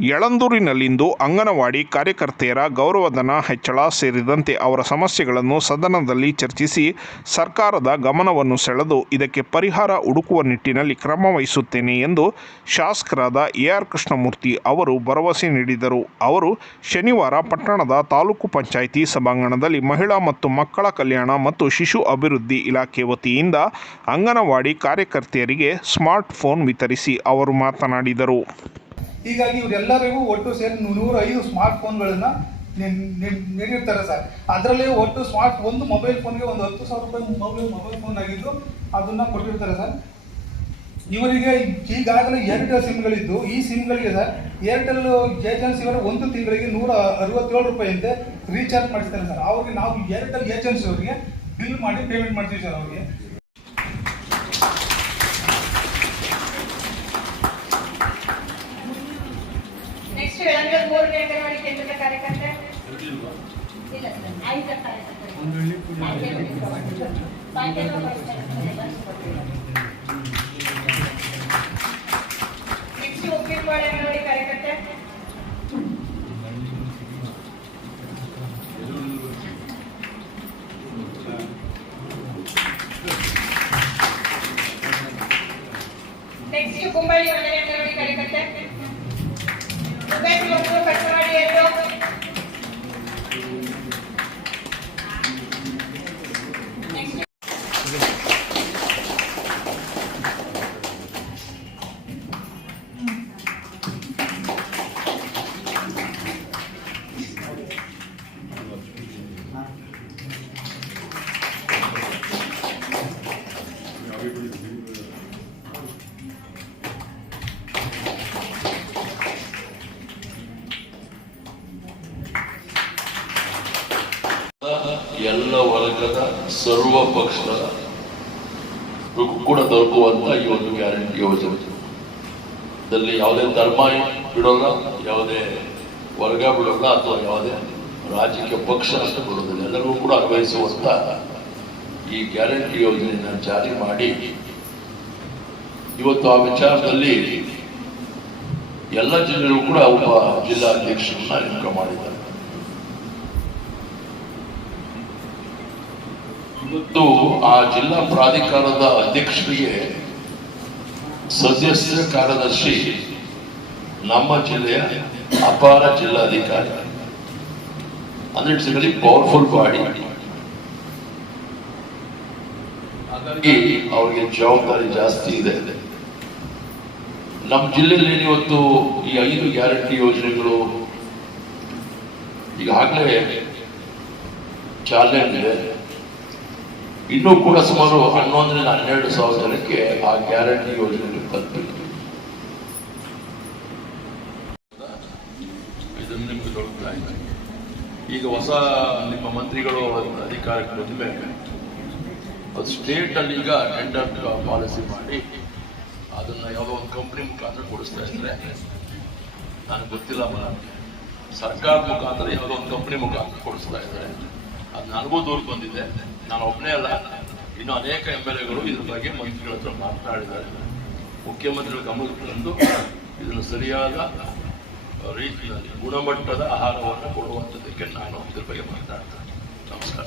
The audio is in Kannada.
ಯಳಂದೂರಿನಲ್ಲಿಂದು ಅಂಗನವಾಡಿ ಕಾರ್ಯಕರ್ತೆಯರ ಗೌರವಧನ ಹೆಚ್ಚಳ ಸೇರಿದಂತೆ ಅವರ ಸಮಸ್ಯೆಗಳನ್ನು ಸದನದಲ್ಲಿ ಚರ್ಚಿಸಿ ಸರ್ಕಾರದ ಗಮನವನ್ನು ಸೆಳೆದು ಇದಕ್ಕೆ ಪರಿಹಾರ ಹುಡುಕುವ ನಿಟ್ಟಿನಲ್ಲಿ ಕ್ರಮ ವಹಿಸುತ್ತೇನೆ ಎಂದು ಶಾಸಕರಾದ ಎ ಆರ್ ಕೃಷ್ಣಮೂರ್ತಿ ಅವರು ಭರವಸೆ ನೀಡಿದರು. ಅವರು ಶನಿವಾರ ಪಟ್ಟಣದ ತಾಲೂಕು ಪಂಚಾಯಿತಿ ಸಭಾಂಗಣದಲ್ಲಿ ಮಹಿಳಾ ಮತ್ತು ಮಕ್ಕಳ ಕಲ್ಯಾಣ ಮತ್ತು ಶಿಶು ಅಭಿವೃದ್ಧಿ ಇಲಾಖೆ ವತಿಯಿಂದ ಅಂಗನವಾಡಿ ಕಾರ್ಯಕರ್ತೆಯರಿಗೆ ಸ್ಮಾರ್ಟ್ ಫೋನ್ ವಿತರಿಸಿ ಅವರು ಮಾತನಾಡಿದರು. ಹೀಗಾಗಿ ಇವರೆಲ್ಲರಿಗೂ ಒಟ್ಟು ಸೇರಿ ನೂರ ಐದು ಸ್ಮಾರ್ಟ್ ಫೋನ್ಗಳನ್ನ ನೀಡಿರ್ತಾರೆ ಸರ್. ಅದರಲ್ಲಿ ಒಟ್ಟು ಸ್ಮಾರ್ಟ್ ಒಂದು ಮೊಬೈಲ್ ಫೋನ್ಗೆ ಒಂದು ಹತ್ತು ಸಾವಿರ ರೂಪಾಯಿ ಮೊಬೈಲ್ ಮೊಬೈಲ್ ಫೋನ್ ಆಗಿದ್ದು ಅದನ್ನ ಕೊಟ್ಟಿರ್ತಾರೆ ಸರ್. ಇವರಿಗೆ ಈಗಾಗಲೇ ಏರ್ಟೆಲ್ ಸಿಮ್ಗಳಿದ್ದು, ಈ ಸಿಮ್ಗಳಿಗೆ ಸರ್ ಏರ್ಟೆಲ್ ಏಜೆನ್ಸಿ ಅವರು ಒಂದು ತಿಂಗಳಿಗೆ ನೂರ ಅರವತ್ತೇಳು ರೂಪಾಯಿಯಂತೆ ರೀಚಾರ್ಜ್ ಮಾಡಿಸ್ತಾರೆ ಸರ್. ಅವ್ರಿಗೆ ನಾವು ಏರ್ಟೆಲ್ ಏಜೆನ್ಸಿ ಅವರಿಗೆ ಬಿಲ್ ಮಾಡಿ ಪೇಮೆಂಟ್ ಮಾಡ್ತೀವಿ ಸರ್ ಅವ್ರಿಗೆ. ನೆಕ್ಸ್ಟ್ ಉಪ್ಪಿನಪಾಳೆ ಅಂಗನವಾಡಿ ಕಾರ್ಯಕರ್ತೆ ನೆಕ್ಸ್ಟ್ ಕುಂಬಳಿ ಒಂದನೇ ಅಂಗನವಾಡಿ ಕಾರ್ಯಕರ್ತೆ ಸುಬೇಟ್ ಮತ್ತು ಕಟ್ಟವಾಡಿ ಎಲ್ಲ ವರ್ಗದ ಸರ್ವ ಪಕ್ಷದ ಕೂಡ ತಲುಪುವಂತ ಈ ಒಂದು ಗ್ಯಾರಂಟಿ ಯೋಜನೆ. ಇದರಲ್ಲಿ ಯಾವುದೇ ಧರ್ಮ ಬಿಡೋಲ್ಲ, ಯಾವುದೇ ವರ್ಗ ಬಿಡೋಲ್ಲ, ಅಥವಾ ಯಾವುದೇ ರಾಜಕೀಯ ಪಕ್ಷ ಅಷ್ಟು ಬಿಡೋದಿಲ್ಲ. ಎಲ್ಲರಿಗೂ ಕೂಡ ಅನ್ವಯಿಸುವಂತ ಈ ಗ್ಯಾರಂಟಿ ಯೋಜನೆಯನ್ನು ಜಾರಿ ಮಾಡಿ. ಇವತ್ತು ಆ ವಿಚಾರದಲ್ಲಿ ಎಲ್ಲ ಜಿಲ್ಲೆಗಳು ಕೂಡ ಒಬ್ಬ ಜಿಲ್ಲಾಧ್ಯಕ್ಷರನ್ನ ನೇಮಕ ಮಾಡಿದ್ದಾರೆ. ಇವತ್ತು ಆ ಜಿಲ್ಲಾ ಪ್ರಾಧಿಕಾರದ ಅಧ್ಯಕ್ಷರಿಗೆ ಸದಸ್ಯ ಕಾರ್ಯದರ್ಶಿ, ನಮ್ಮ ಜಿಲ್ಲೆಯ ಅಪಾರ ಜಿಲ್ಲಾಧಿಕಾರಿ, ಅಂದ್ರೆ ಇಟ್ಸ್ ವೆರಿ ಪವರ್ಫುಲ್ ಬಾಡಿ ಹಾಗಾಗಿ ಅವರಿಗೆ ಜವಾಬ್ದಾರಿ ಜಾಸ್ತಿ ಇದೆ. ನಮ್ಮ ಜಿಲ್ಲೆಯಲ್ಲಿ ಇವತ್ತು ಈ ಐದು ಗ್ಯಾರಂಟಿ ಯೋಜನೆಗಳು ಈಗಾಗಲೇ ಚಾಲನೆ ಇದೆ ಇನ್ನೂ ಕೂಡ ಸುಮಾರು ಹನ್ನೊಂದರಿಂದ ಹನ್ನೆರಡು ಸಾವಿರ ಜನಕ್ಕೆ ಆ ಗ್ಯಾರಂಟಿ ಯೋಜನೆ ಆಯ್ತು ಈಗ ಹೊಸ ನಿಮ್ಮ ಮಂತ್ರಿಗಳು ಅಧಿಕಾರಕ್ಕೆ ಬಂದ ಮೇಲೆ ಅದು ಸ್ಟೇಟ್ ಅಲ್ಲಿ ಈಗ ಟೆಂಡರ್ ಪಾಲಿಸಿ ಮಾಡಿ ಅದನ್ನ ಯಾವುದೋ ಒಂದು ಕಂಪ್ನಿ ಮುಖಾಂತರ ಕೊಡಿಸ್ತಾ ಇದ್ರೆ ನನಗೆ ಗೊತ್ತಿಲ್ಲ ನನಗೆ ಸರ್ಕಾರ ಮುಖಾಂತರ ಯಾವುದೋ ಒಂದು ಕಂಪ್ನಿ ಮುಖಾಂತರ ಕೊಡಿಸ್ತಾ ಇದ್ದಾರೆ ಅದು ನನಗೂ ದೂರ ಬಂದಿದೆ. ನಾನು ಒಬ್ಬನೇ ಅಲ್ಲ. ಇನ್ನು ಅನೇಕ ಎಂ ಎಲ್ ಎಗಳು ಇದ್ರ ಬಗ್ಗೆ ಮಂತ್ರಿಗಳ ಹತ್ರ ಮಾತನಾಡಿದ್ದಾರೆ ಮುಖ್ಯಮಂತ್ರಿಗಳ ಗಮನಕ್ಕೆ ತಂದು ಇದನ್ನು ಸರಿಯಾದ ರೀತಿಯಲ್ಲಿ ಗುಣಮಟ್ಟದ ಆಹಾರವನ್ನು ಕೊಡುವಂಥದ್ದಕ್ಕೆ ನಾನು ಇದ್ರ ಬಗ್ಗೆ ಮಾತನಾಡ್ತೇನೆ ನಮಸ್ಕಾರ.